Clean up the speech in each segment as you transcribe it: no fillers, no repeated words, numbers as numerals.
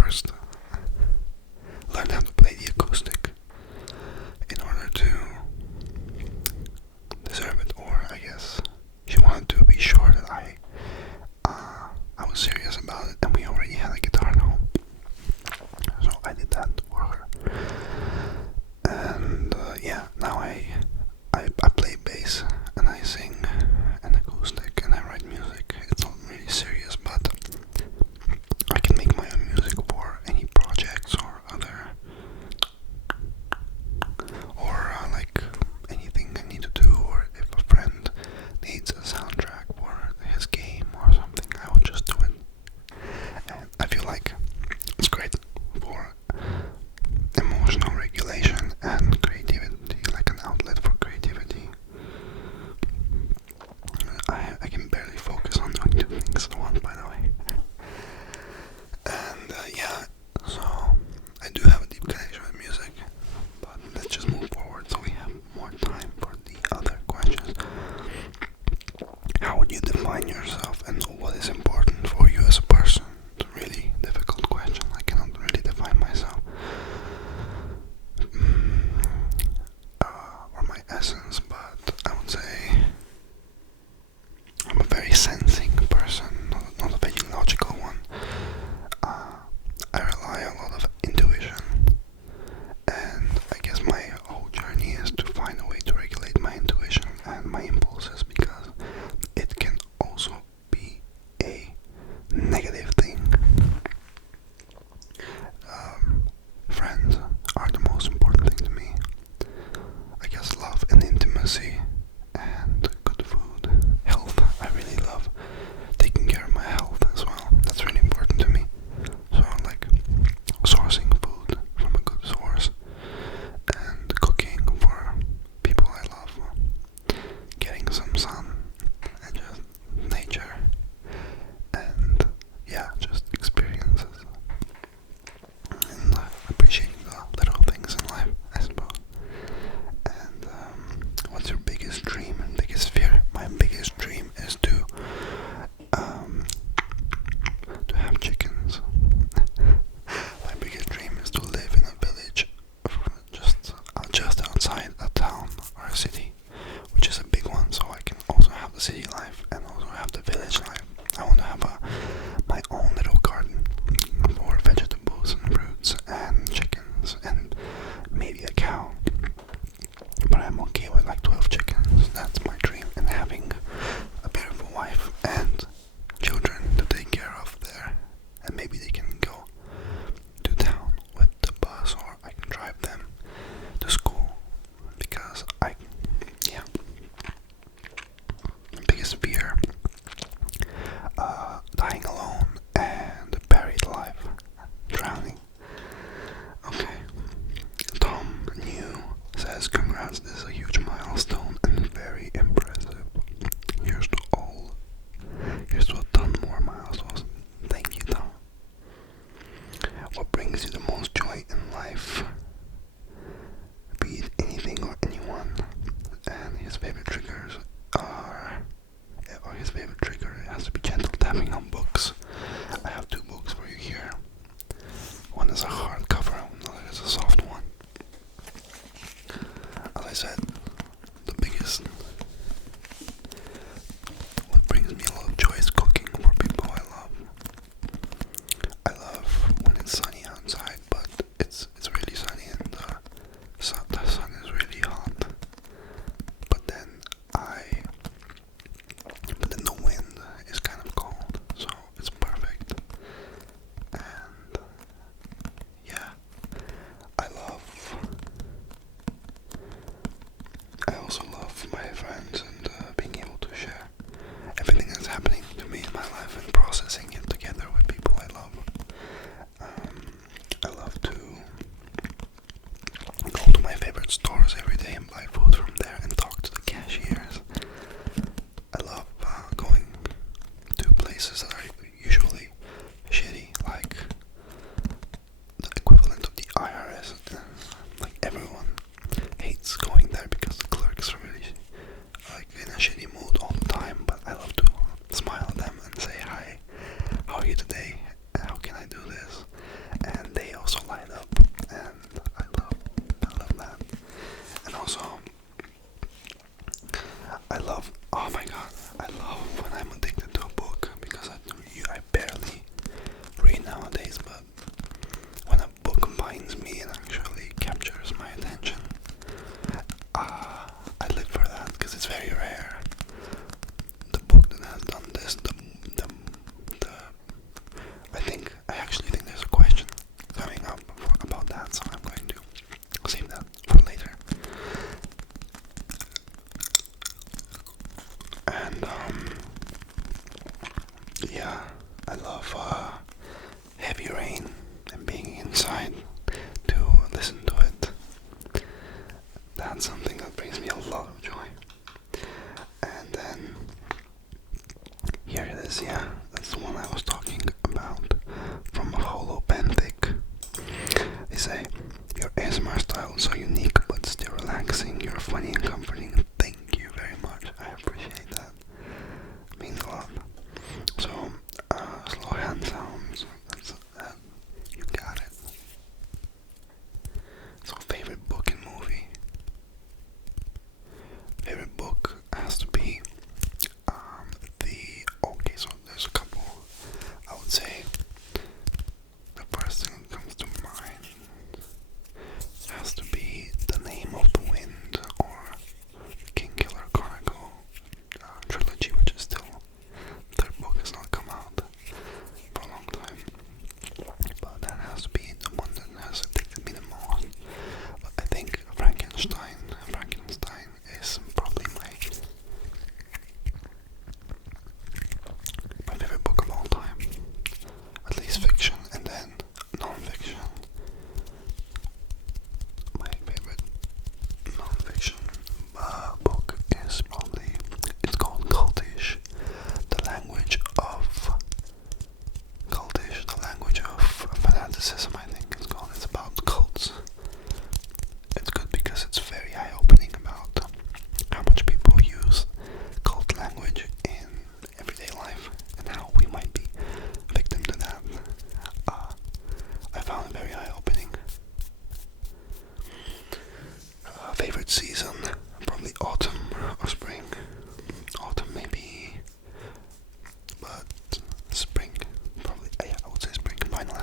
first learned how to play the acoustic in order to deserve it, or I guess she wanted to be sure that I was serious about it, and we already had a guitar at home, so I did that for her. And yeah, now I play bass and I sing an acoustic and I write music. It's not really serious, but I can make my own music for any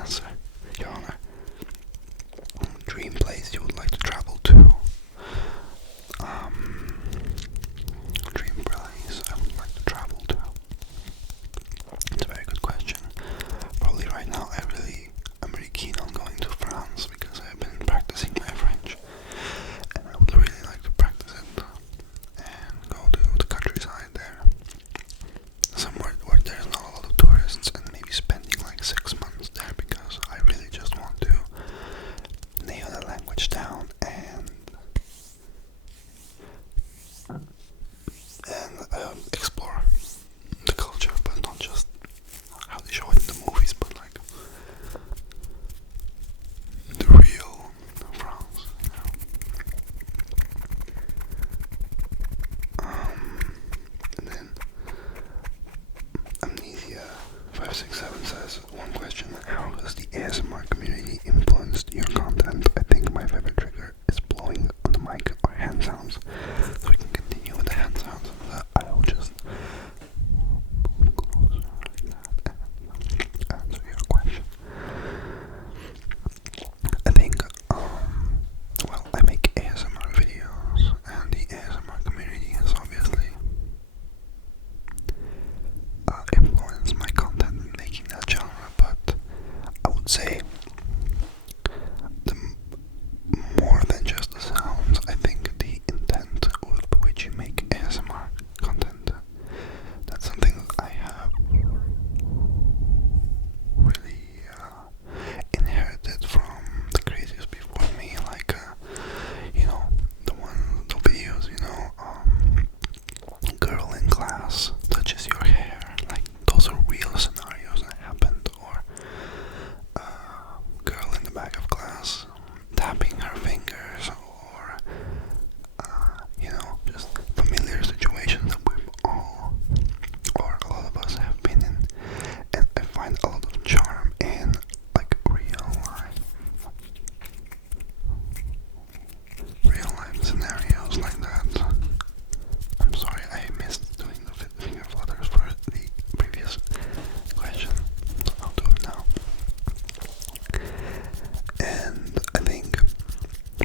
answer, Your Honor. Dream place you would like to travel to? Dream place I would like to travel to. It's a very good question. Probably right now I'm really keen on going to France because I've been practicing my French, and I would really like to practice it and go to the countryside there, somewhere where there's not a lot of tourists, and maybe spending like 6 months there because I really just want to nail the language down and explore the culture, but not just how they show it in the movies, but like the real France, you know. And then Amnesia 567 says, one question: how has the ASMR community influenced your content? I think my favorite trigger is blowing on the mic or hand sounds. So we can continue with the hand sounds. I will just move closer like that and answer your question. I think, well, I make ASMR videos, and the ASMR community has obviously influenced my content in making that genre, but I would say more than just the sounds, I think the intent with which you make ASMR content, that's something that I have really inherited from the creators before me, like you know, the videos, you know, girl in class touches your hair, like those are real scenarios that happened, or girl in the back of class tapping her fingers, or you know, just familiar situations that we've all, or a lot of us have been in, and I find a lot of charm in like real life scenarios like that. I'm sorry, I missed doing the finger flutters for the previous question, so I'll do it now. And I think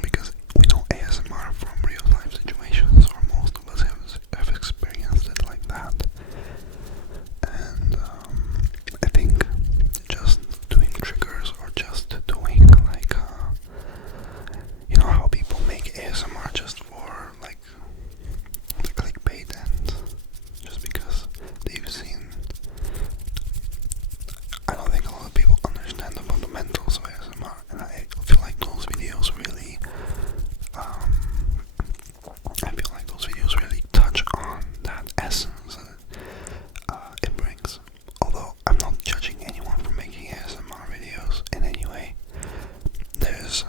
because we know ASMR from real life situations, or most of us have experienced it like that, and I think just doing triggers, or just doing like you know how people make ASMR just for like the clickbait, and just because they've seen, I don't think a lot of people understand the fundamentals of ASMR, and I feel like those videos really touch on that essence that it brings. Although I'm not judging anyone for making ASMR videos in any way, there's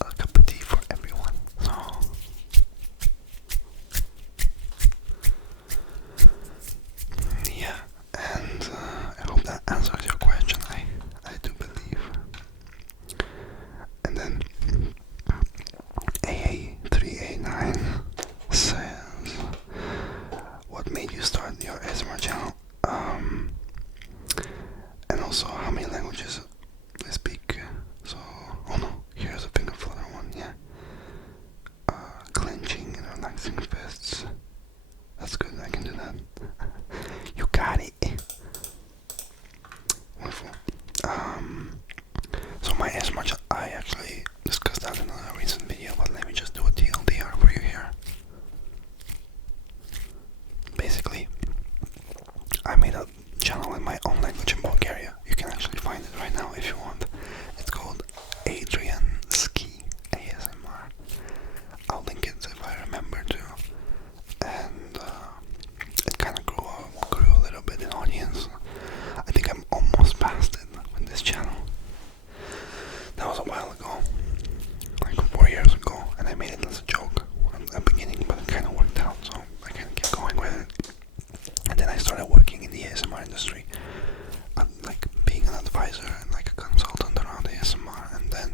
a cup of tea for everyone. So yeah, and I hope that answers your question. I do believe. And then AA3A9 says, what made you start your ASMR channel? And also how many languages I speak. So, oh no, here's a finger flutter one, yeah. Clenching and relaxing fists. That's good, I can do that. You got it. Wonderful. So my ASMR channel, I actually discussed that in a recent video, but let me just do a TLDR for you here. Basically, I made a channel in my own language in Bulgaria. You can actually find it right now if you want. It's called Adrian Ski ASMR. I'll link it if I remember to. And it kind of grew a little bit in audience. I think I'm almost past it with this channel. That was a while ago, like 4 years ago, and I made it as a joke at the beginning, but it kind of worked out, so I kind of kept going with it. And then I started working in the ASMR industry, like being an advisor and like a consultant around ASMR, and then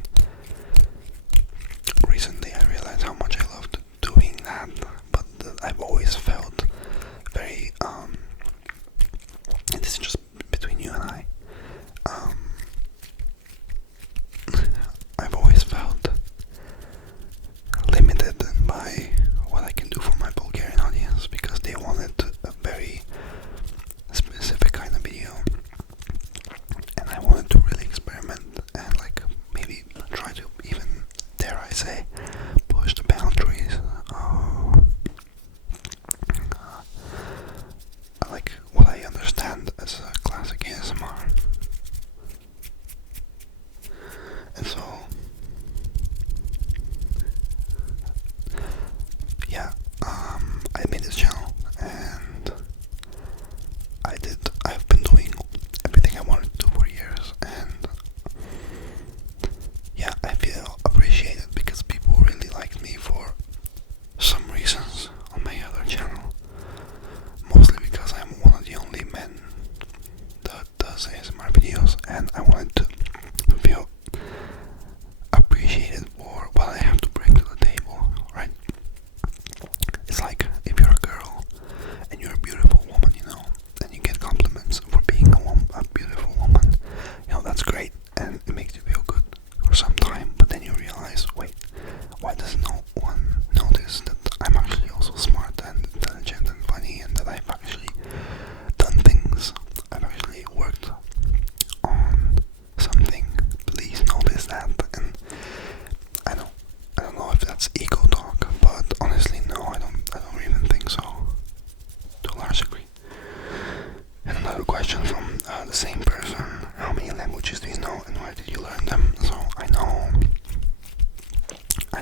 and where did you learn them? So I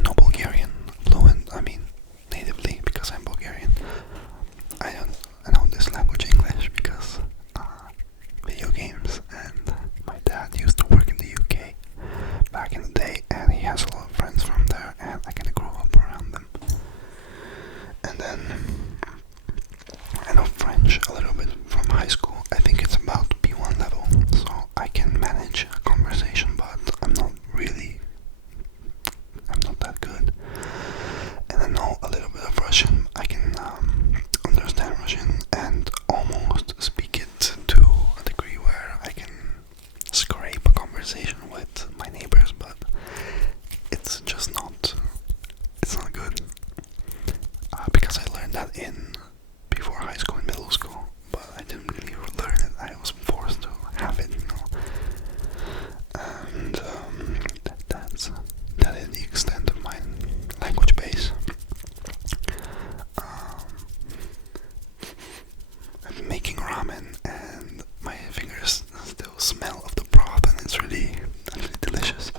know Bulgarian fluent. I mean, natively because I'm Bulgarian. I know this language English because video games, and my dad used to work in the UK back in the day, and he has a lot of friends from there, and I kind of grew up around them. And then I know French a little bit from high school. I think it's about B1 level, so I can manage a conversation, but I'm not that good. And I know a little bit of Russian. I can understand Russian and almost speak it to a degree where I can scrape a conversation with my neighbors, but it's just not, it's not good. Because I learned that before high school and middle school, but I didn't really learn it. I was forced to have it, And that is the extent of my language base. I've been making ramen, and my fingers still smell of the broth, and it's really actually delicious.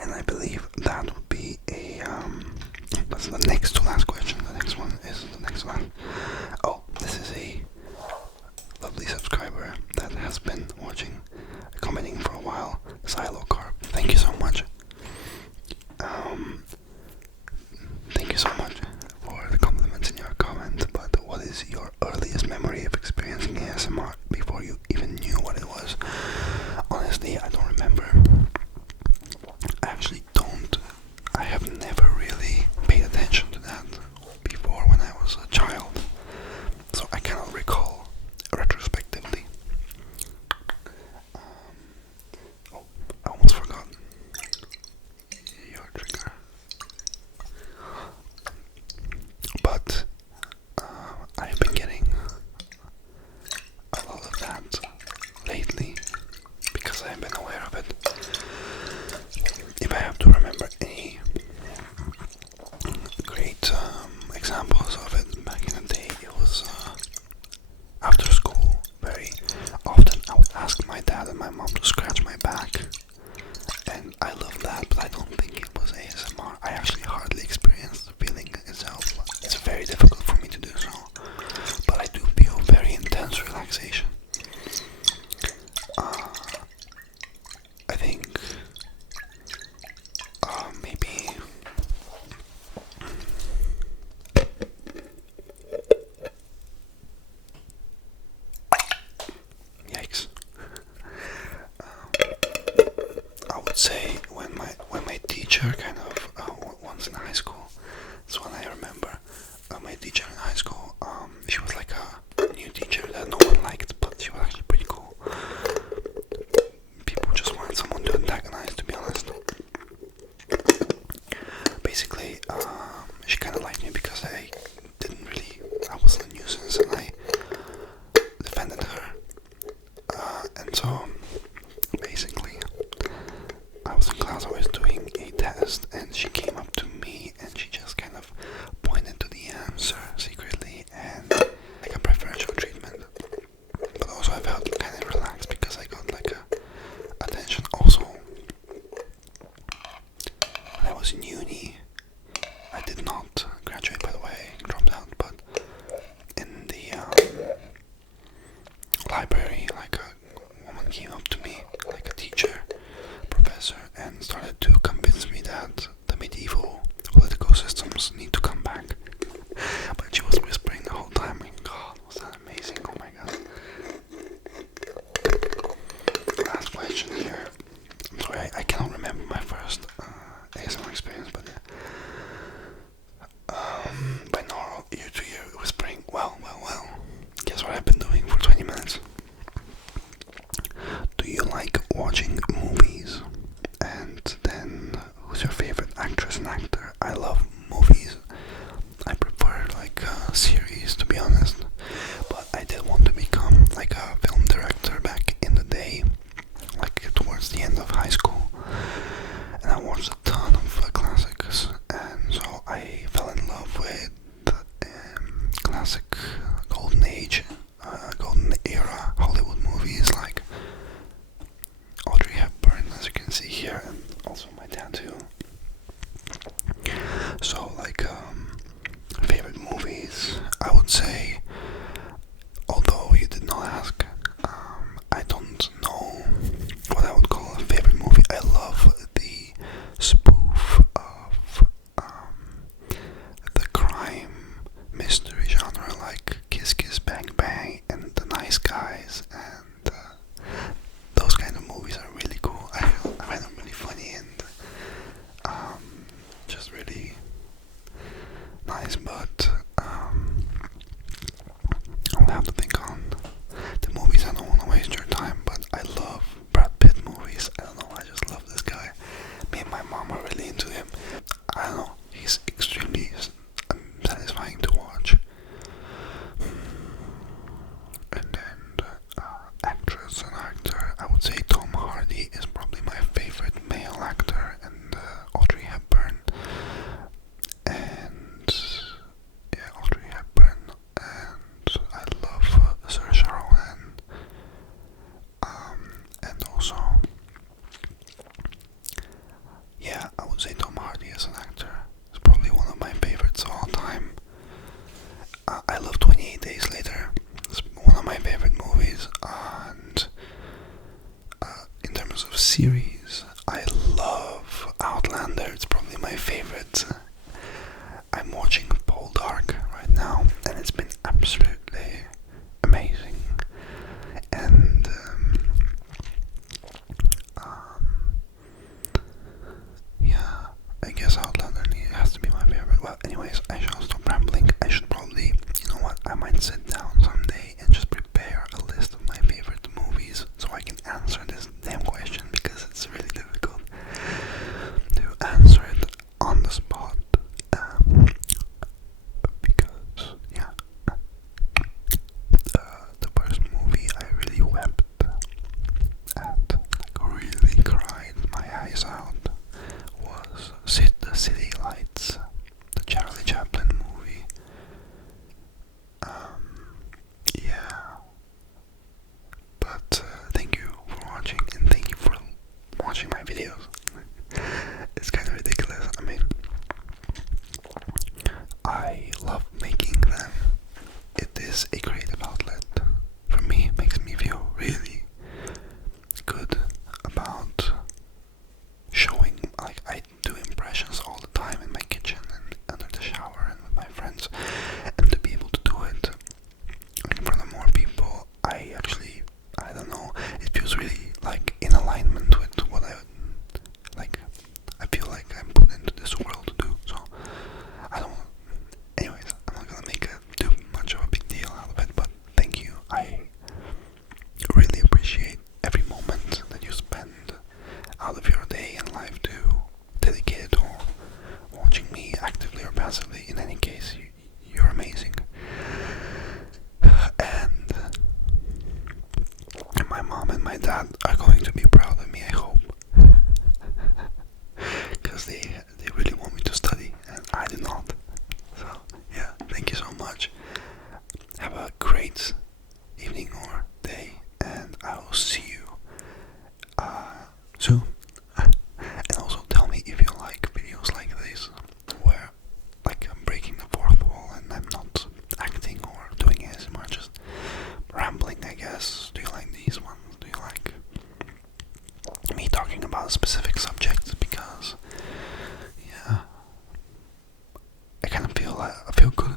And I believe that would be that's the next to last question. The next one is the next one. Oh, this is a lovely subscriber that has been watching, commenting for a while. Silo Carp, thank you so much. Thank you so much for the compliments in your comment. But what is your earliest memory of experiencing ASMR before you even knew what it was? Honestly, I don't remember. I actually don't. I have never really paid attention to that before when I was a child, so I cannot recall retrospectively. Oh, I almost forgot your trigger. But I've been getting a lot of that lately because I've been aware of it. If I have to remember any great examples of it back in the day, it was after school. Very often I would ask my dad and my mom to scratch my back, and I love that, but I don't think it was ASMR. I actually hardly experienced the feeling itself. It's very difficult for me to do so, but I do feel very intense relaxation. I think maybe yikes. I would say when my teacher kind of once in high school, that's when I remember my teacher in high school. She was like a new teacher that no one liked, but she was actually pretty cool. People just wanted someone to antagonize, to be honest. Basically, she kind of liked me because I was a nuisance and I defended her. And so, basically, I was in class, I was doing a test, and she came up to me and she just kind of pointed to the answer secretly and like a preferential treatment. But also I felt kind of relaxed because I got like attention. Also, when I was in uni, I did not graduate, by the way, dropped out, but in the library, like a woman came up to me, like a teacher, professor, and started to convince me that the medieval political systems need to come back. But she was whispering the whole time, and God, was that amazing, oh my God. Last question here. I'm sorry, I cannot remember my first ASMR experience, but yeah. Binaural ear-to-ear whispering. Well. Guess what I've been doing for 20 minutes? Do you like watching movies? And then, who's your favorite actress and actor? I love movies. I prefer like series, to be honest. But I did want to become like a film director back in the day, like towards the end of high school. And I watched a ton of classics, and so I fell in love with classic golden age, golden era Hollywood movies like terms of series, I love Outlander. It's probably my favorite. I'm watching Paul Dark right now, and it's been absolutely amazing. And yeah, I guess Outlander has to be my favorite. Well, anyways, I shall stop rambling. I should probably, you know what, I might sit down someday and just prepare a list of my favorite movies so I can answer this damn question, because it's really difficult to answer it on the spot. Because, yeah, the first movie I really wept at, like really cried my eyes out, was The City Lights, the Charlie Chaplin movie. Yeah. But thank you for watching, and thank you for watching my videos. It's kind of ridiculous. I mean, I love making them. It is a creative outlet. For me, it makes me feel really good about showing, like, I do impressions all the time in my kitchen and under the shower and with my friends, and to be able to do it in front of more people, I don't know, it feels really like in alignment with what I feel like I'm put into this world to do. So anyways, I'm not gonna make too much of a big deal out of it, but thank you. I really appreciate every moment that you spend out of your day and life to dedicate it to watching me actively or passively. In any case, you're amazing. And my mom and my dad are going to be proud of me, I hope. Because they really want me to study, and I did not. So, yeah, thank you so much. Have a great evening or day, and I will see you soon. And also tell me if you like videos like this, where like I'm breaking the fourth wall and I'm not acting or doing ASMR, just rambling, I guess. Do you like these ones? Do you like me talking about a specific subject? Because yeah, I kind of feel good